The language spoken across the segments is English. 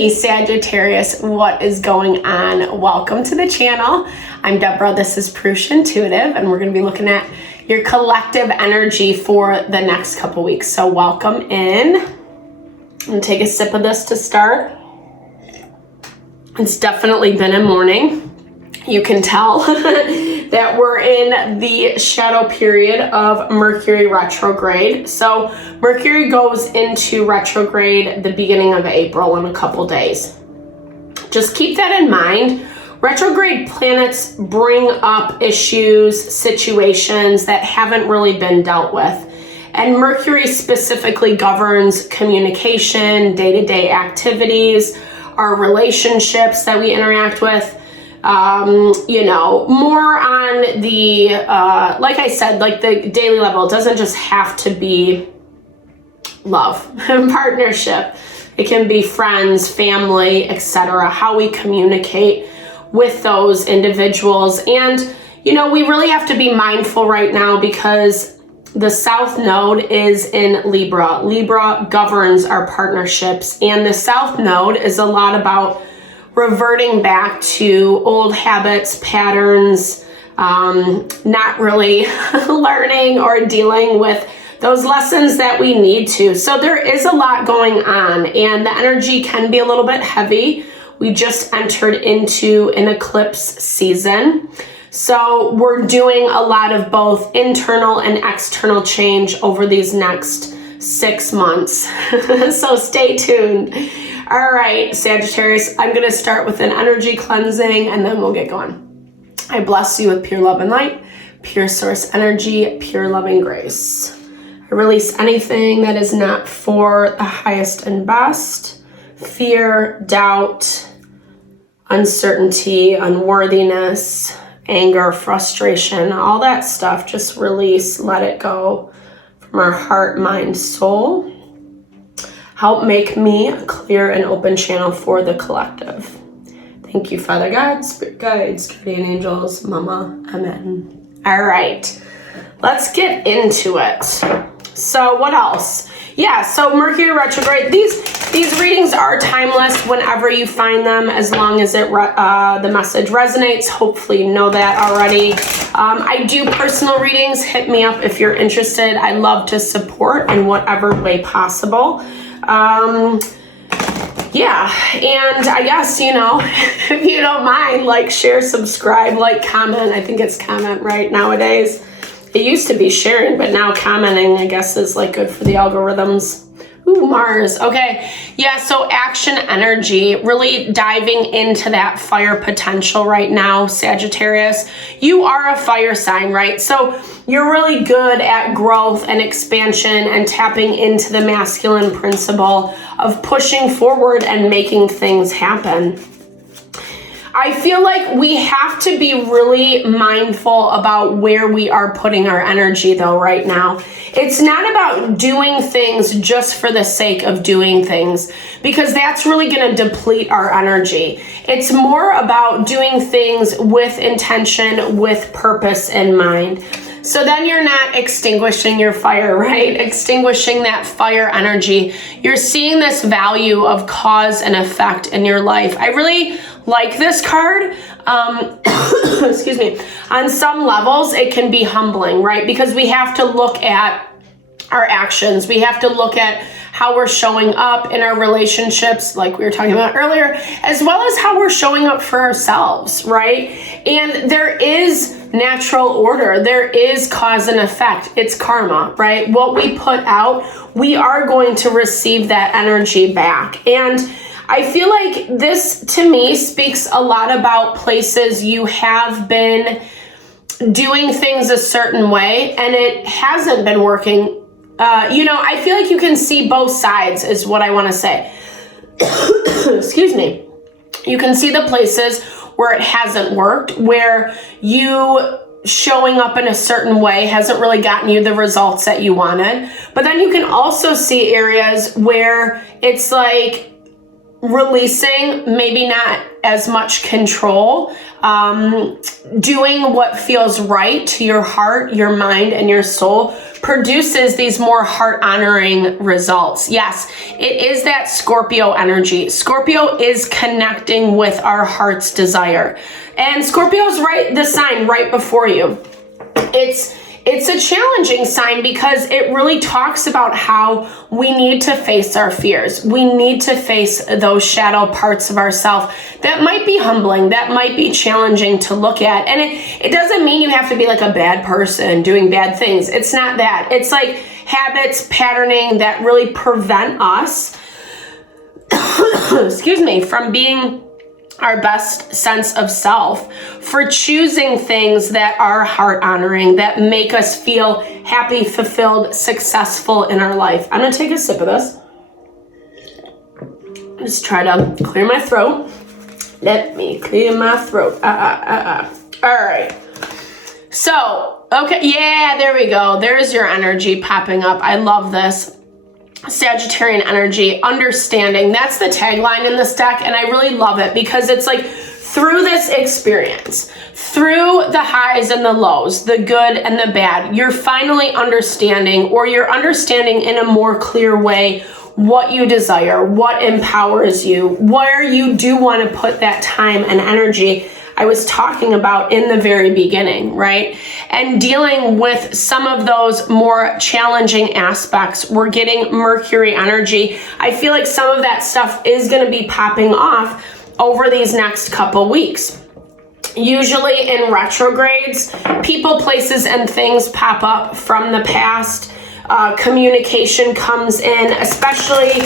Hey Sagittarius, what is going on? Welcome to the channel. I'm Deborah, this is Purusha Intuitive, and we're going to be looking at your collective energy for the next couple weeks. So welcome in. I'm going to take a sip of this to start. It's definitely been a morning. You can tell that we're in the shadow period of Mercury retrograde. So Mercury goes into retrograde the beginning of April in a couple days. Just keep that in mind. Retrograde planets bring up issues, situations that haven't really been dealt with. And Mercury specifically governs communication, day-to-day activities, our relationships that we interact with. More on the, like I said, like the daily level. It doesn't just have to be love and partnership. It can be friends, family, etc. How we communicate with those individuals. And, we really have to be mindful right now because the South Node is in Libra. Libra governs our partnerships. And the South Node is a lot about reverting back to old habits, patterns, not really learning or dealing with those lessons that we need to. So there is a lot going on, and the energy can be a little bit heavy. We just entered into an eclipse season. So we're doing a lot of both internal and external change over these next 6 months. So stay tuned. All right, Sagittarius, I'm going to start with an energy cleansing and then we'll get going. I bless you with pure love and light, pure source energy, pure loving grace. I release anything that is not for the highest and best, fear, doubt, uncertainty, unworthiness, anger, frustration, all that stuff. Just release, let it go from our heart, mind, soul. Help make me a clear and open channel for the collective. Thank you, Father God, Spirit Guides, Guardian Angels, Mama, Amen. All right, let's get into it. So what else? Yeah, so Mercury retrograde. These readings are timeless whenever you find them, as long as the message resonates. Hopefully you know that already. I do personal readings. Hit me up if you're interested. I love to support in whatever way possible. Yeah, and I guess, if you don't mind, like, share, subscribe, like, comment. I think it's comment right nowadays. It used to be sharing, but now commenting, I guess, is like good for the algorithms. Ooh, Mars. Okay. Yeah, so action energy, really diving into that fire potential right now, Sagittarius. You are a fire sign, right? So you're really good at growth and expansion and tapping into the masculine principle of pushing forward and making things happen. I feel like we have to be really mindful about where we are putting our energy though right now. It's not about doing things just for the sake of doing things, because that's really going to deplete our energy. It's more about doing things with intention, with purpose in mind. So then you're not extinguishing your fire, right? Extinguishing that fire energy. You're seeing this value of cause and effect in your life. I really like this card. Excuse me. On some levels, it can be humbling, right? Because we have to look at our actions. We have to look at how we're showing up in our relationships, like we were talking about earlier, as well as how we're showing up for ourselves, right? And there is natural order. There is cause and effect. It's karma, right? What we put out, we are going to receive that energy back. And I feel like this, to me, speaks a lot about places you have been doing things a certain way and it hasn't been working. I feel like you can see both sides is what I want to say. Excuse me. You can see the places where it hasn't worked, where you showing up in a certain way hasn't really gotten you the results that you wanted. But then you can also see areas where it's like releasing, maybe not as much control, doing what feels right to your heart, your mind, and your soul produces these more heart-honoring results. Yes, it is that Scorpio energy. Scorpio is connecting with our heart's desire. And Scorpio's the sign right before you. It's a challenging sign because it really talks about how we need to face our fears. We need to face those shadow parts of ourselves that might be humbling, that might be challenging to look at. And it doesn't mean you have to be like a bad person doing bad things. It's not that. It's like habits, patterning that really prevent us, excuse me, from being our best sense of self, for choosing things that are heart honoring, that make us feel happy, fulfilled, successful in our life. I'm gonna take a sip of this. Just try to clear my throat. Let me clear my throat. All right. So, okay, yeah, there we go. There's your energy popping up. I love this. Sagittarian energy, understanding. That's the tagline in this deck, and I really love it because it's like through this experience, through the highs and the lows, the good and the bad, you're finally understanding, or you're understanding in a more clear way what you desire, what empowers you, where you do want to put that time and energy I was talking about in the very beginning, right? And dealing with some of those more challenging aspects. We're getting Mercury energy. I feel like some of that stuff is going to be popping off over these next couple weeks. Usually in retrogrades, people, places, and things pop up from the past. Communication comes in, especially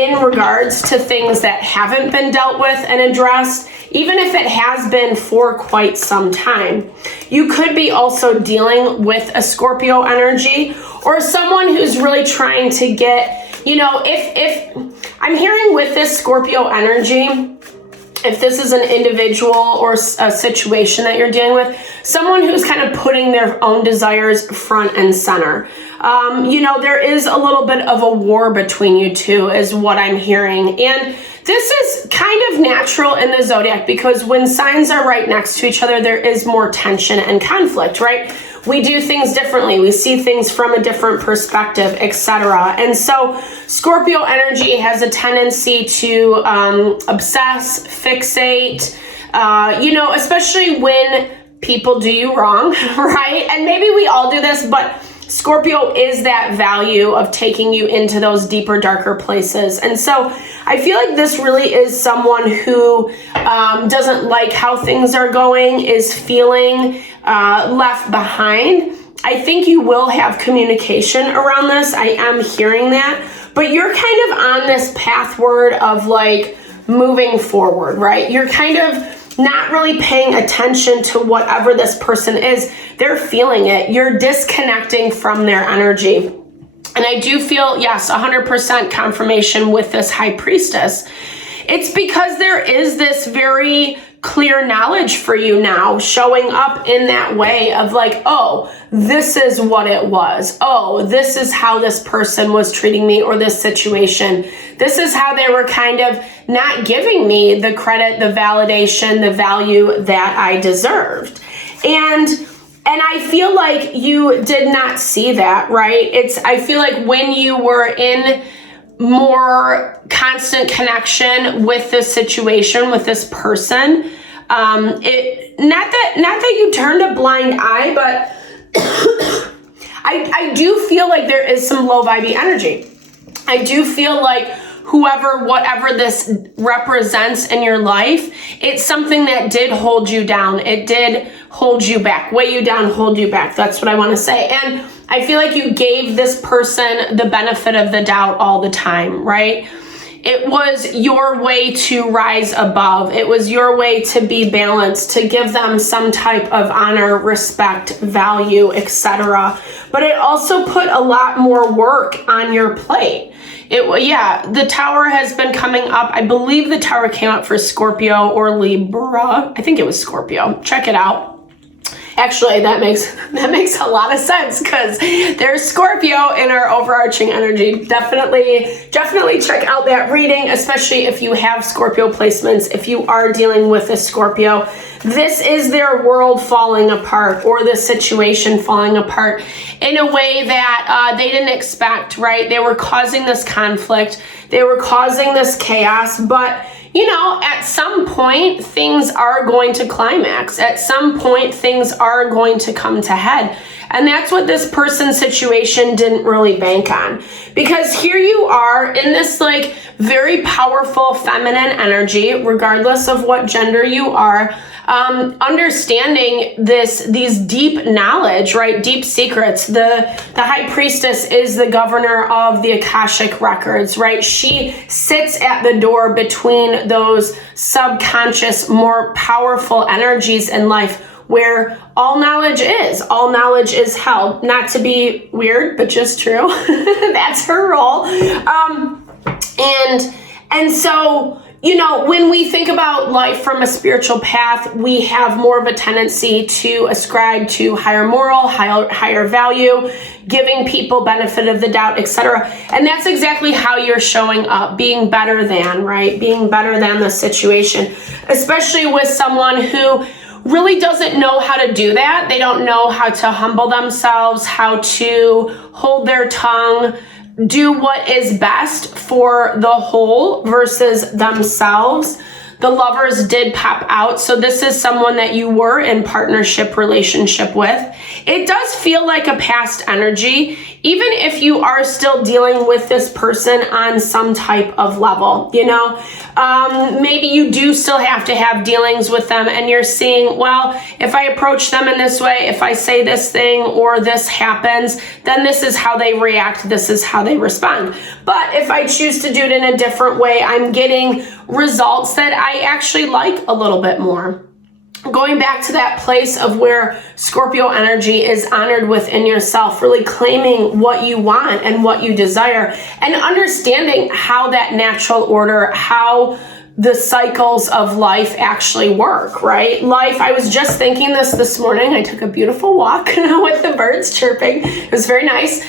in regards to things that haven't been dealt with and addressed, even if it has been for quite some time. You could be also dealing with a Scorpio energy or someone who's really trying to get, if I'm hearing with this Scorpio energy, if this is an individual or a situation that you're dealing with, someone who's kind of putting their own desires front and center. There is a little bit of a war between you two is what I'm hearing. And this is kind of natural in the zodiac because when signs are right next to each other, there is more tension and conflict, right? We do things differently. We see things from a different perspective, etc. And so Scorpio energy has a tendency to obsess, fixate, especially when people do you wrong, right? And maybe we all do this, but Scorpio is that value of taking you into those deeper, darker places. And so I feel like this really is someone who doesn't like how things are going, is feeling left behind. I think you will have communication around this. I am hearing that. But you're kind of on this pathward of like moving forward, right? You're kind of not really paying attention to whatever this person is. They're feeling it. You're disconnecting from their energy. And I do feel, yes, 100% confirmation with this High Priestess. It's because there is this very clear knowledge for you now showing up in that way of like, oh, this is what it was. Oh, this is how this person was treating me or this situation. This is how they were kind of not giving me the credit, the validation, the value that I deserved. And I feel like you did not see that, right? I feel like when you were in more constant connection with this situation, with this person, not that you turned a blind eye, but I do feel like there is some low vibey energy. I do feel like whatever this represents in your life, it's something that did hold you down. It did hold you back, weigh you down, hold you back. That's what I want to say. And I feel like you gave this person the benefit of the doubt all the time, right? It was your way to rise above. It was your way to be balanced, to give them some type of honor, respect, value, etc. But it also put a lot more work on your plate. The Tower has been coming up. I believe the Tower came up for Scorpio or Libra. I think it was Scorpio. Check it out. Actually, that makes a lot of sense because there's Scorpio in our overarching energy. Definitely check out that reading, especially if you have Scorpio placements. If you are dealing with a Scorpio, this is their world falling apart or the situation falling apart in a way that they didn't expect, right? They were causing this conflict. They were causing this chaos, but at some point, things are going to climax. At some point, things are going to come to head. And that's what this person's situation didn't really bank on. Because here you are in this very powerful feminine energy, regardless of what gender you are, understanding these deep knowledge, right? Deep secrets. The high priestess is the governor of the Akashic records, right? She sits at the door between those subconscious, more powerful energies in life where all knowledge is held. Not to be weird, but just true. That's her role. And so, when we think about life from a spiritual path, we have more of a tendency to ascribe to higher moral, higher value, giving people benefit of the doubt, etc. And that's exactly how you're showing up, being better than, right? Being better than the situation, especially with someone who really doesn't know how to do that. They don't know how to humble themselves, how to hold their tongue, do what is best for the whole versus themselves. The Lovers did pop out. So this is someone that you were in partnership relationship with. It does feel like a past energy, even if you are still dealing with this person on some type of level, maybe you do still have to have dealings with them and you're seeing, well, if I approach them in this way, if I say this thing or this happens, then this is how they react. This is how they respond. But if I choose to do it in a different way, I'm getting results that I actually like a little bit more. Going back to that place of where Scorpio energy is honored within yourself, really claiming what you want and what you desire, and understanding how that natural order, how the cycles of life actually work, right? Life, I was just thinking this morning. I took a beautiful walk with the birds chirping. It was very nice.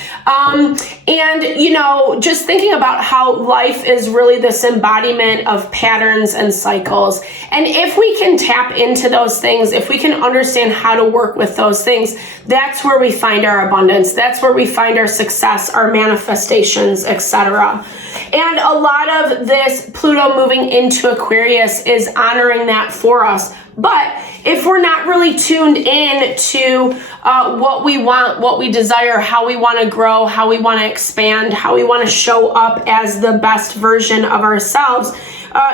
Just thinking about how life is really this embodiment of patterns and cycles. And if we can tap into those things, if we can understand how to work with those things, that's where we find our abundance. That's where we find our success, our manifestations, etc. And a lot of this Pluto moving into Aquarius is honoring that for us. But if we're not really tuned in to what we want, what we desire, how we want to grow, how we want to expand, how we want to show up as the best version of ourselves,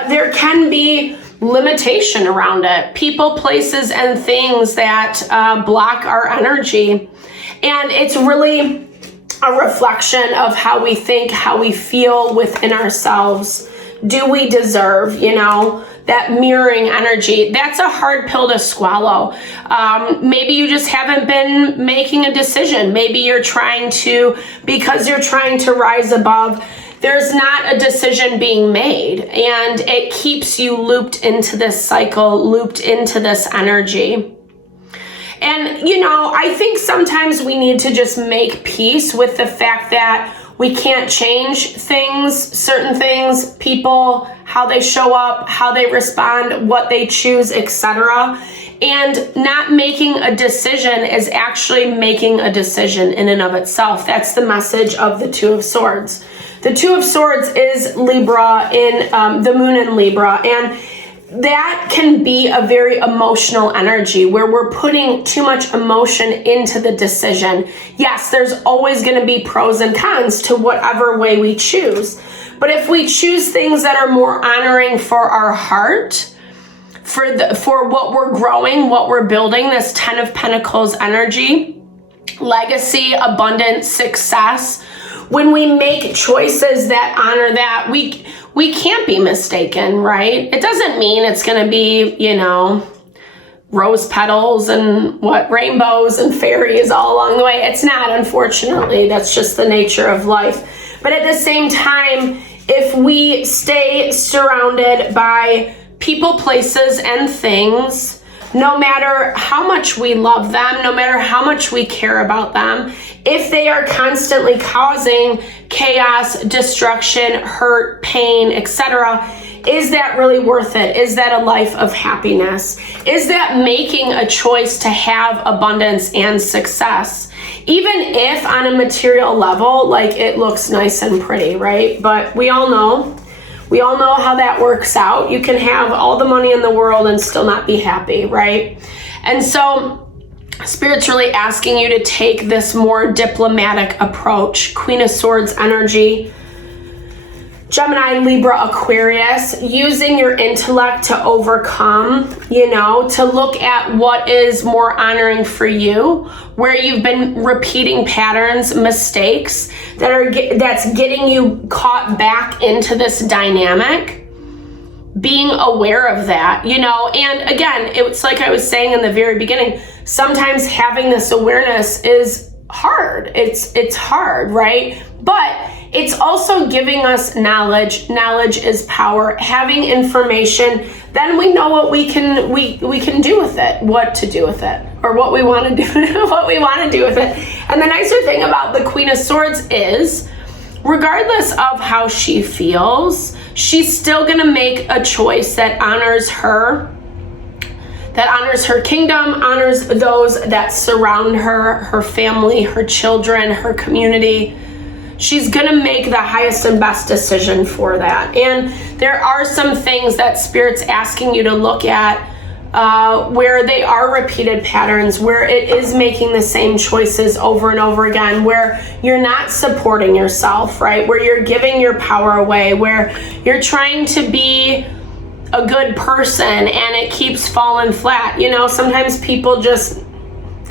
there can be limitation around it. People, places, and things that block our energy. And it's really a reflection of how we think, how we feel within ourselves. Do we deserve, that mirroring energy? That's a hard pill to swallow. Maybe you just haven't been making a decision. Maybe because you're trying to rise above, there's not a decision being made, and it keeps you looped into this cycle, looped into this energy. And, I think sometimes we need to just make peace with the fact that we can't change things, certain things, people, how they show up, how they respond, what they choose, etc. And not making a decision is actually making a decision in and of itself. That's the message of the Two of Swords. The Two of Swords is Libra in the moon in Libra, and that can be a very emotional energy where we're putting too much emotion into the decision. Yes, there's always going to be pros and cons to whatever way we choose. But if we choose things that are more honoring for our heart, for what we're growing, what we're building, this 10 of Pentacles energy, legacy, abundance, success, when we make choices that honor that, we can't be mistaken, right? It doesn't mean it's going to be, rose petals and rainbows and fairies all along the way. It's not, unfortunately. That's just the nature of life. But at the same time, if we stay surrounded by people, places, and things no matter how much we love them, no matter how much we care about them, if they are constantly causing chaos, destruction, hurt, pain, etc., is that really worth it? Is that a life of happiness? Is that making a choice to have abundance and success? Even if on a material level, like it looks nice and pretty, right? But we all know how that works out. You can have all the money in the world and still not be happy, right? And so Spirit's really asking you to take this more diplomatic approach. Queen of Swords energy, Gemini, Libra, Aquarius, using your intellect to overcome, to look at what is more honoring for you, where you've been repeating patterns, mistakes that's getting you caught back into this dynamic, being aware of that, and again, it's like I was saying in the very beginning, sometimes having this awareness is hard. It's hard, right? But it's also giving us knowledge. Knowledge is power. Having information, then we know what we can do with it, what to do with it, or what we want to do, with it. And the nicer thing about the Queen of Swords is, regardless of how she feels, she's still gonna make a choice that honors her kingdom, honors those that surround her, her family, her children, her community. She's gonna make the highest and best decision for that. And there are some things that Spirit's asking you to look at where they are repeated patterns, where it is making the same choices over and over again, where you're not supporting yourself, right? Where you're giving your power away, where you're trying to be a good person and it keeps falling flat. Sometimes people just,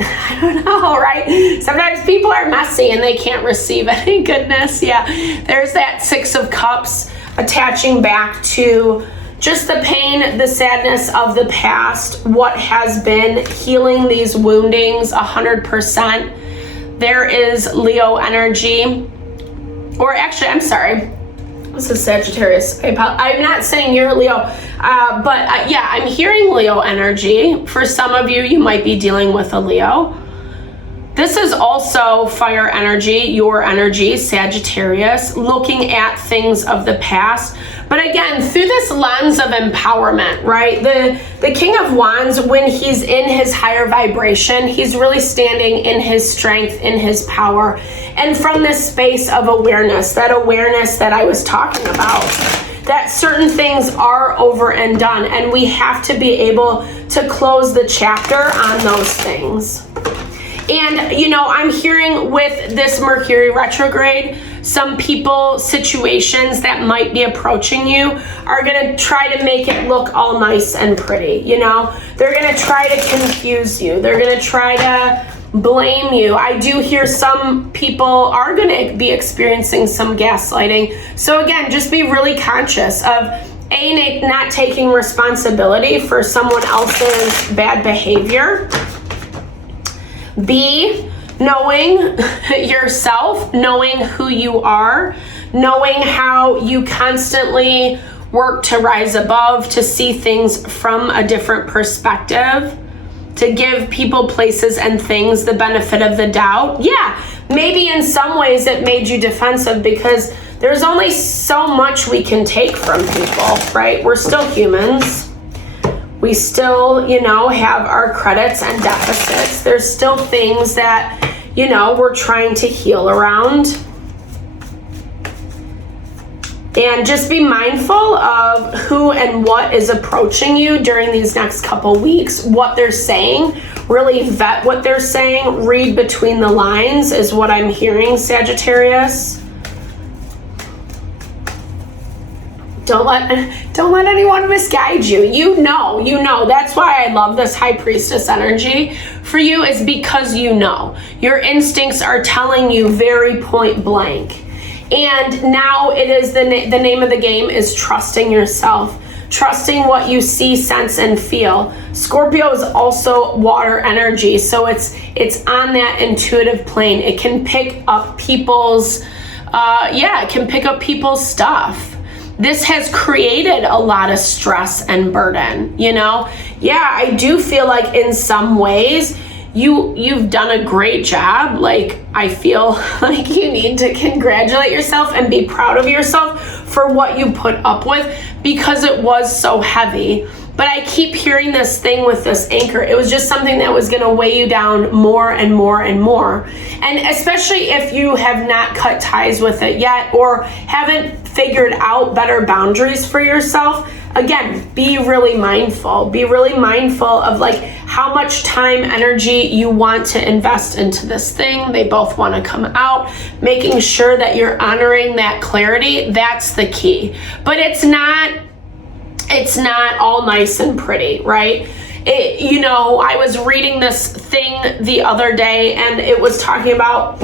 I don't know, right? Sometimes people are messy and they can't receive any goodness. Yeah, there's that Six of Cups attaching back to just the pain, the sadness of the past, what has been, healing these woundings 100%. There is Leo energy, or actually, I'm sorry, this is Sagittarius. I'm not saying you're a Leo, but yeah, I'm hearing Leo energy. For some of you, you might be dealing with a Leo. This is also fire energy, your energy, Sagittarius, looking at things of the past. But again, through this lens of empowerment, right? The King of Wands, when he's in his higher vibration, he's really standing in his strength, in his power. And from this space of awareness that I was talking about, that certain things are over and done. And we have to be able to close the chapter on those things. And, I'm hearing with this Mercury retrograde, some people, situations that might be approaching you are going to try to make it look all nice and pretty, They're going to try to confuse you. They're going to try to blame you. I do hear some people are going to be experiencing some gaslighting. So again, just be really conscious of not taking responsibility for someone else's bad behavior. B, knowing yourself, knowing who you are, knowing how you constantly work to rise above, to see things from a different perspective, to give people, places, and things the benefit of the doubt. Yeah, maybe in some ways it made you defensive because there's only so much we can take from people, right? We're still humans. We still, have our credits and deficits. There's still things that, we're trying to heal around. And just be mindful of who and what is approaching you during these next couple weeks, what they're saying. Really vet what they're saying. Read between the lines is what I'm hearing, Sagittarius. Don't let anyone misguide you. You know. That's why I love this High Priestess energy for you, is because your instincts are telling you very point blank. And now it is the name of the game is trusting yourself, trusting what you see, sense, and feel. Scorpio is also water energy, so it's on that intuitive plane. It can pick up people's stuff. this has created a lot of stress and burden, you know? Yeah, I do feel like in some ways you've done a great job. Like, I feel like you need to congratulate yourself and be proud of yourself for what you put up with, because it was so heavy. But I keep hearing this thing with this anchor. It was just something that was going to weigh you down more and more and more. And especially if you have not cut ties with it yet, or haven't figured out better boundaries for yourself, again, be really mindful. Be really mindful of like how much time, energy you want to invest into this thing. They both want to come out. Making sure that you're honoring that clarity, that's the key. But it's not all nice and pretty, right? You know, I was reading this thing the other day, and it was talking about,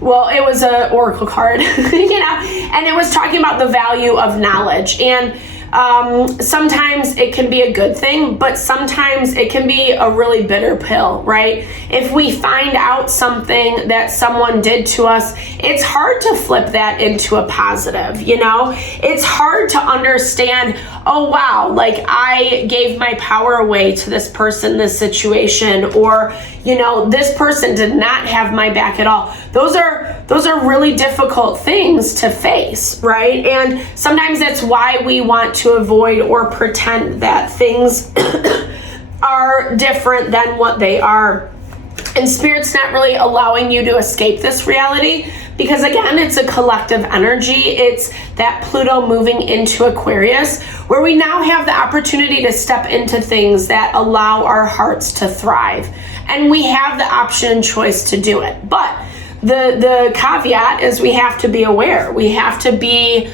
well, it was an oracle card, you know, and it was talking about the value of knowledge. And sometimes it can be a good thing, but sometimes it can be a really bitter pill, right? If we find out something that someone did to us, it's hard to flip that into a positive, you know? It's hard to understand, oh wow, like I gave my power away to this person, this situation, or, you know, this person did not have my back at all. Those are really difficult things to face, right? And sometimes that's why we want to avoid or pretend that things are different than what they are. And Spirit's not really allowing you to escape this reality, because again, it's a collective energy. It's that Pluto moving into Aquarius, where we now have the opportunity to step into things that allow our hearts to thrive. And we have the option and choice to do it. But the caveat is we have to be aware. We have to be,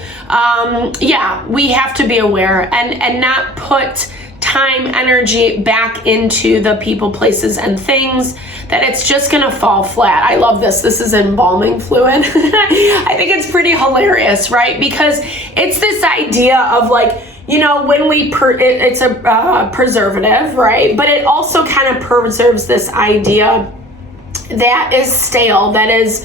we have to be aware and not put time, energy back into the people, places, and things that it's just gonna fall flat. I love this. This is embalming fluid. I think it's pretty hilarious, right? Because it's this idea of like, you know, when we, it's a preservative, right? But it also kind of preserves this idea that is stale, that is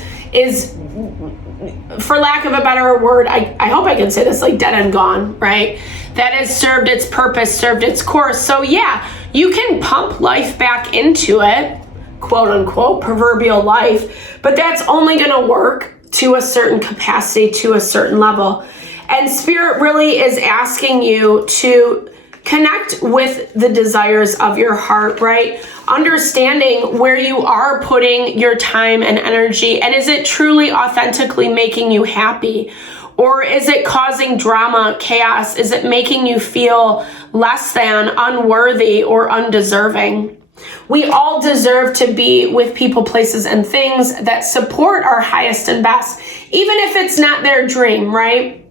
for lack of a better word, I hope I can say this, like dead and gone, right? That has served its purpose, served its course. So yeah, you can pump life back into it, quote unquote, proverbial life, but that's only gonna work to a certain capacity, to a certain level. And Spirit really is asking you to connect with the desires of your heart, right? Understanding where you are putting your time and energy, and is it truly authentically making you happy? Or is it causing drama, chaos? Is it making you feel less than, unworthy, or undeserving? We all deserve to be with people, places, and things that support our highest and best, even if it's not their dream, right?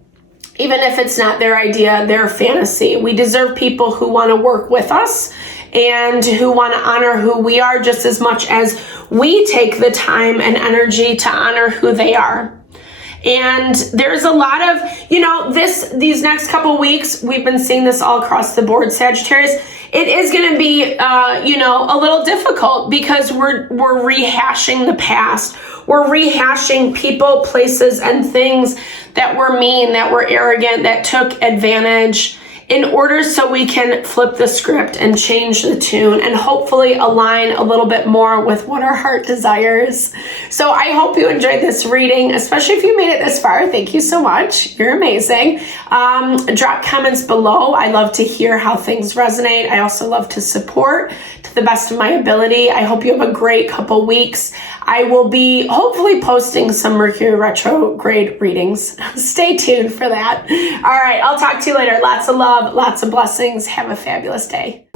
Even if it's not their idea, their fantasy. We deserve people who want to work with us and who want to honor who we are just as much as we take the time and energy to honor who they are. And there's a lot of, you know, these next couple weeks, we've been seeing this all across the board, Sagittarius. It is going to be, a little difficult because we're rehashing the past. We're rehashing people, places, and things that were mean, that were arrogant, that took advantage, in order so we can flip the script and change the tune and hopefully align a little bit more with what our heart desires. So I hope you enjoyed this reading, especially if you made it this far. Thank you so much. You're amazing. Drop comments below. I love to hear how things resonate. I also love to support to the best of my ability. I hope you have a great couple weeks. I will be hopefully posting some Mercury retrograde readings. Stay tuned for that. All right, I'll talk to you later. Lots of love, lots of blessings. Have a fabulous day.